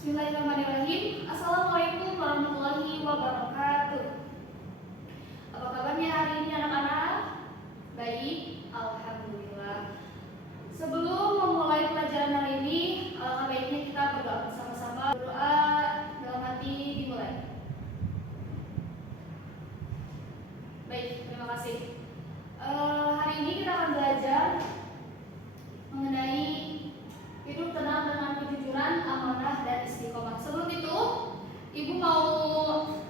Bismillahirrahmanirrahim. Assalamualaikum warahmatullahi wabarakatuh. Apa kabarnya hari ini anak-anak? Baik, alhamdulillah. Sebelum memulai pelajaran hari ini, alangkah baiknya kita berdoa bersama-sama. Berdoa dalam hati dimulai. Baik, terima kasih. Hari ini kita akan belajar mengenai hidup tenang dengan kejujuran, amanah, dan istiqomah. Sebelum itu, Ibu mau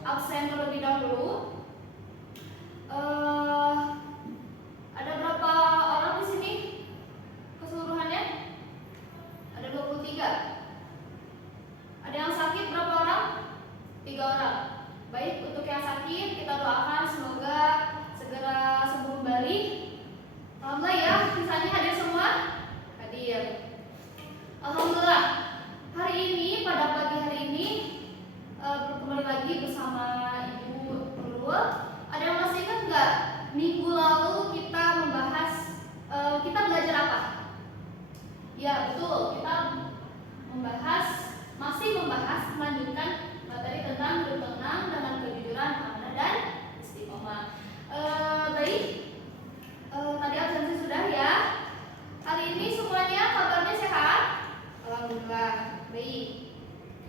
absen terlebih dahulu. Ada berapa orang di sini keseluruhannya? Ada 23. Ada yang sakit berapa orang? 3 orang. Baik, untuk yang sakit kita doakan semoga segera sembuh kembali. Alhamdulillah ya, sisanya hadir semua? Hadir. Alhamdulillah. Hari ini, pada pagi hari ini kembali lagi bersama Ibu Nurul. Ada yang masih ingat nggak? Minggu lalu kita kita belajar apa? Ya betul, kita masih membahas melanjutkan materi tentang hidup tenang dengan kejujuran, amanah, dan istiqomah. Baik, tadi absensi sudah ya. Hari ini semuanya kabarnya sehat? Alhamdulillah. Baik.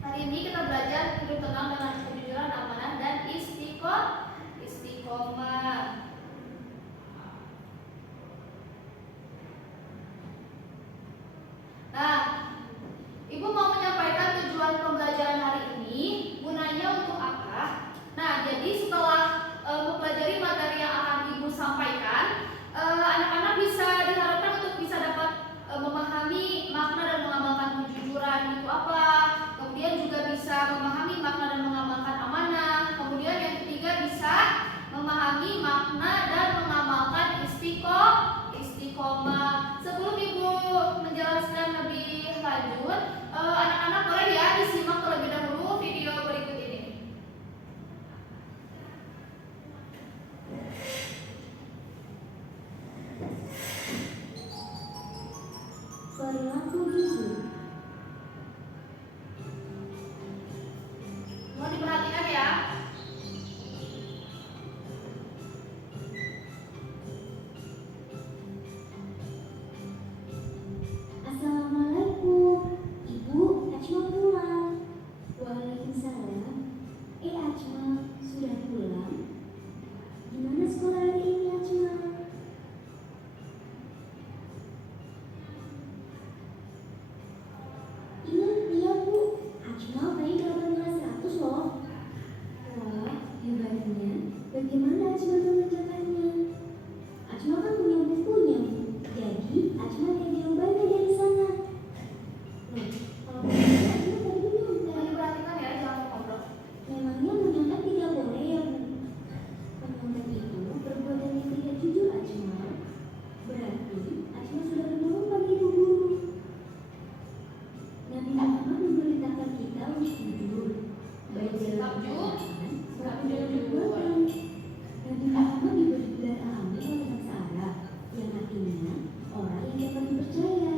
Hari ini kita belajar hidup tenang dengan kejujuran, amanah, dan istiqomah. Nah, Ibu mau menyampaikan tujuan pembelajaran hari ini, gunanya untuk apa? Nah, jadi setelah mempelajari materi yang akan Ibu sampaikan, anak-anak bisa diharapkan untuk bisa dapat memahami makna dan mengamalkan kejujuran itu apa. Kemudian juga bisa memahami makna dan mengamalkan amanah. Kemudian yang ketiga bisa memahami makna dan mengamalkan istiqomah. Sebelum Ibu menjelaskan lebih lanjut, anak-anak boleh ya disimak terlebih dahulu video berikut ini. Perilaku jujur. Mohon diperhatikan ya. Assalamualaikum, Ibu. Acma pulang. Waalaikumsalam. Acma sudah pulang. Gimana sekolah hari ini, Acma? Iya Bu, Acma tadi dapat nilai 100 loh. Wah, hebatnya. Bagaimana Acma mengerjakannya? Acma kan punya bukunya, Bu. Jadi Acma lihat jawabannya dari sana. Loh, kalau begitu Acma tadi Mohon nyontek. diperhatikan ya, jangan ngobrol. Memangnya menyontek tidak boleh ya Bu? Menyontek itu perbuatan yang tidak jujur, Acma. Berarti Acma sudah berbohong bagi Ibu Guru. Nabi Muhammad memberitakan kita untuk jujur, baik dalam ucapan maupun dalam perbuatan. Nabi Muhammad diberi gelar Amin oleh bangsa Arab, yang artinya orang yang dapat dipercaya.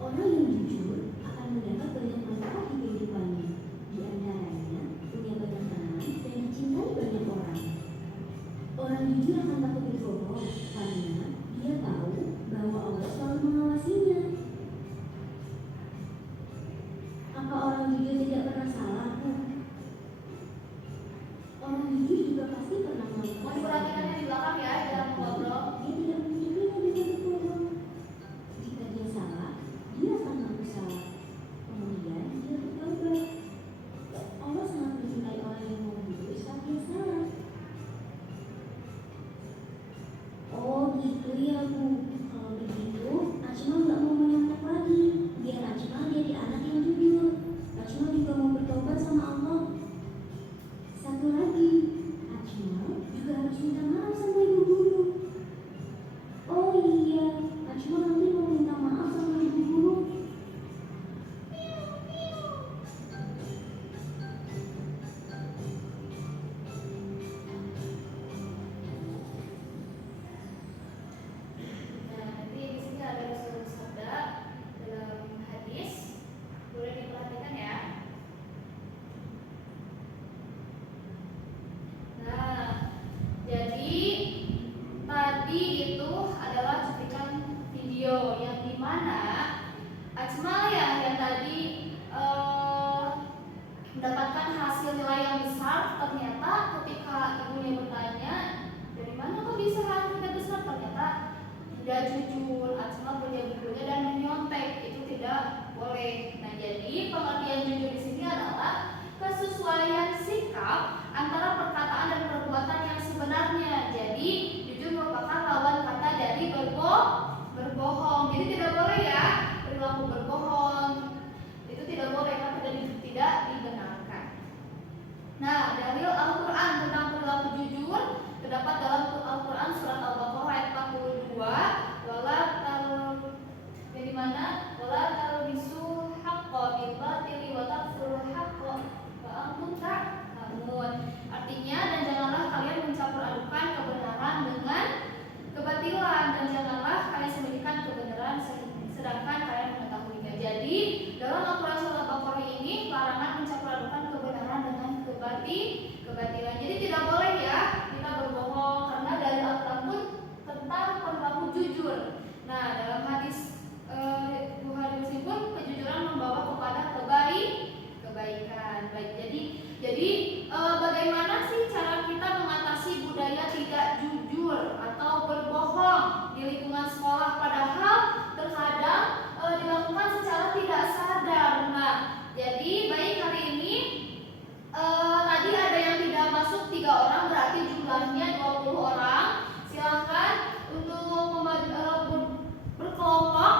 Orang yang jujur akan mendapat banyak manfaat di kehidupannya. Di antaranya punya banyak teman dan dicintai banyak orang. Orang jujur akan takut berbohong karena dia tahu bahwa Allah selalu mengawasinya. Apa orang jujur tidak pernah salah, Bu? Orang jujur juga pasti pernah melakukan Mohon diperhatikan yang di belakang ya, jangan ngobrol. Dia tidak menyukai dengan berbohong. Jika dia salah, dia akan mengaku salah. Kemudian dia bertobat. Allah sangat mencintai orang yang mau jujur saat dia salah. Oh gitu ya Bu. Kalau begitu, Acma nggak mau menyontek lagi. Biar Acma jadi anak yang jujur. Acma juga mau bertobat sama Allah. Satu lagi, Acma juga harus minta maaf sama Ibu bersikap antara perkataan dan perbuatan yang sebenarnya. Jadi jujur merupakan lawan kata dari berbohong. Jadi tidak boleh ya perilaku berbohong. Itu tidak boleh karena tidak dibenarkan. Nah, dalil Al-Quran tentang perilaku jujur terdapat dalam Al-Quran surat Al-Baqarah ayat 42, yang dimana wala talbisul haqqo bil batili wa taqfurul haqqo wa antum ta'lamun. Artinya, dan janganlah kalian mencampur adukan kebenaran dengan kebatilan, dan janganlah kalian sembunyikan kebenaran sedangkan kalian mengetahuinya. Jadi dalam Al-Quran surat Al-Baqarah ini larangan mencampur adukan kebenaran dengan kebatilan. Jadi tidak boleh ya kita berbohong, karena dari Al-Quran pun tentang perilaku jujur. Nah, dalam hadis Bukhari Muslim pun kejujuran membawa kepada kebaikan. Baik, jadi bagaimana sih cara kita mengatasi budaya tidak jujur atau berbohong di lingkungan sekolah, padahal terkadang dilakukan secara tidak sadar. Nah, jadi baik, hari ini tadi ada yang tidak masuk 3 orang, berarti jumlahnya 20 orang. Silahkan untuk berkelompok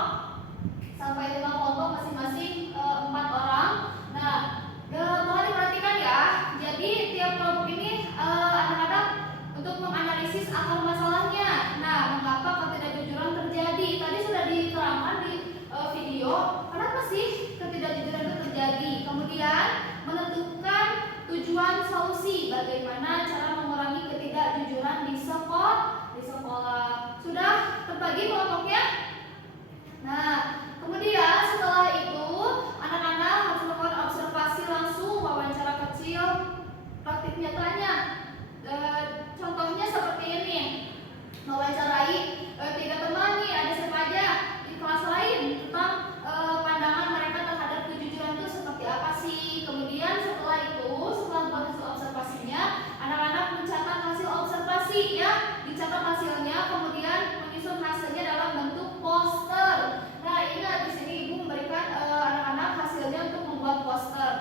sampai 5 kelompok, masing-masing 4 orang. Nah, mohon diperhatikan ya. Jadi tiap kelompok ini anak-anak untuk menganalisis akar masalahnya. Nah, mengapa ketidakjujuran terjadi? Tadi sudah diterangkan di video. Kenapa sih ketidakjujuran itu terjadi? Kemudian menentukan tujuan solusi, bagaimana cara mengurangi ketidakjujuran di sekolah. Sudah terbagi kelompoknya? Nah, kemudian setelah itu anak-anak harus melakukan observasi langsung, wawancara kecil, praktik nyatanya. Contohnya seperti ini, mewawancarai 3 teman nih, ada siapa aja di kelas lain, tentang pandangan mereka terhadap kejujuran itu seperti apa sih. Kemudian setelah hasil observasinya, anak-anak mencatat hasil observasi ya, dicatat hasilnya, kemudian menyusun hasilnya dalam bentuk poster. Nah, ingat di sini Ibu memberikan anak-anak hasilnya untuk membuat poster.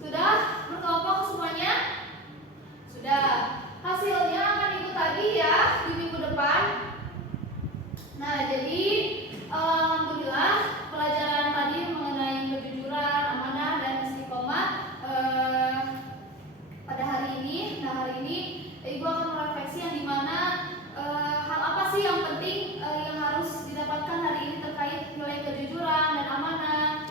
Sudah berkelompok semuanya? Sudah. Hasilnya akan Ibu tagih ya di minggu depan. Nah, jadi alhamdulillah pelajaran tadi mengenai kejujuran, amanah, dan istiqomah pada hari ini. Nah, hari ini Ibu akan merefleksi yang dimana hal apa sih yang penting yang harus didapatkan hari ini terkait nilai kejujuran dan amanah.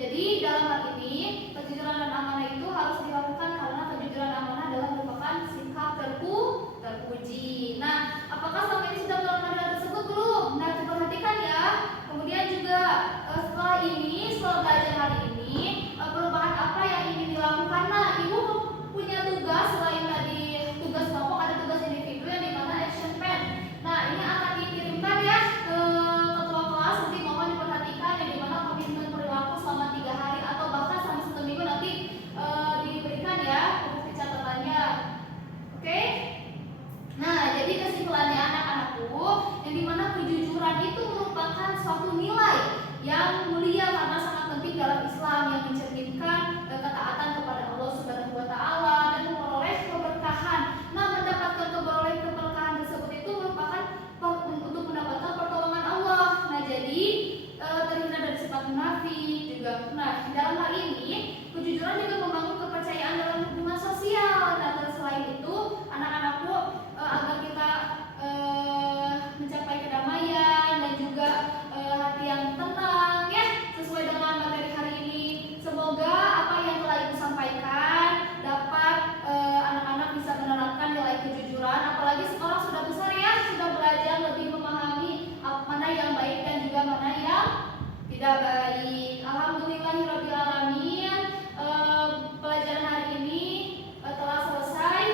Jadi dalam hal ini kejujuran dan amanah itu harus dilakukan karena kejujuran dan amanah adalah merupakan sikap terpuji. Nah, apakah selama ini sudah melakukan hal tersebut belum? Nah, diperhatikan ya. Kemudian juga setelah belajar hari ini, perubahan apa yang ingin dilakukan? Nah, Ibu punya tugas selain tadi tugas kelompok, ada tugas individu yang dimana action plan. Nah, ini akan dikirimkan ya ke ketua kelas, nanti mohon diperhatikan, yang dimana komitmen perilaku selama 3 hari atau bahkan selama 1 minggu nanti diberikan ya bukti catatannya. Oke? Nah, jadi kesimpulannya anak-anakku, yang dimana kejujuran itu merupakan suatu nilai yang mulia karena sangat penting dalam Islam, yang mencerminkan ketaatan kepada Allah Subhanahu wa Ta'ala dan memperoleh keberkahan. Nah, mendapatkan keberkahan tersebut itu merupakan untuk mendapatkan pertolongan Allah. Nah, jadi terhindar dari sifat munafik juga. Nah, dalam hal ini kejujuran juga membangun kepercayaan dalam hubungan sosial. Nah, selain itu anak-anakku, agar kita mencapai kedamaian dan juga hati yang tenang ya, sesuai dengan materi hari ini. Semoga apa yang telah Ibu sampaikan dapat anak-anak bisa menerapkan nilai kejujuran. Apalagi sekarang sudah besar ya, sudah belajar lebih memahami mana yang baik dan juga mana yang tidak baik. Alhamdulillahirrabbilalamin. Pelajaran hari ini telah selesai.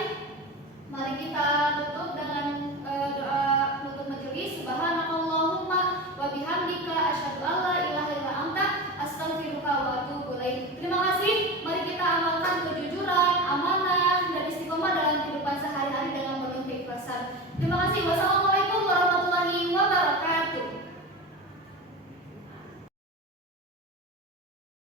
Mari kita tutup dengan doa penutup majelis. Subhanakallahumma wa bihamdika asyhadu an la ilaha illa anta astaghfiruka wa atubu ilaik. Terima kasih. Mari kita amalkan kejujuran, amanah, dan istiqomah dalam kehidupan sehari-hari dengan penuh keikhlasan. Terima kasih. Wassalamualaikum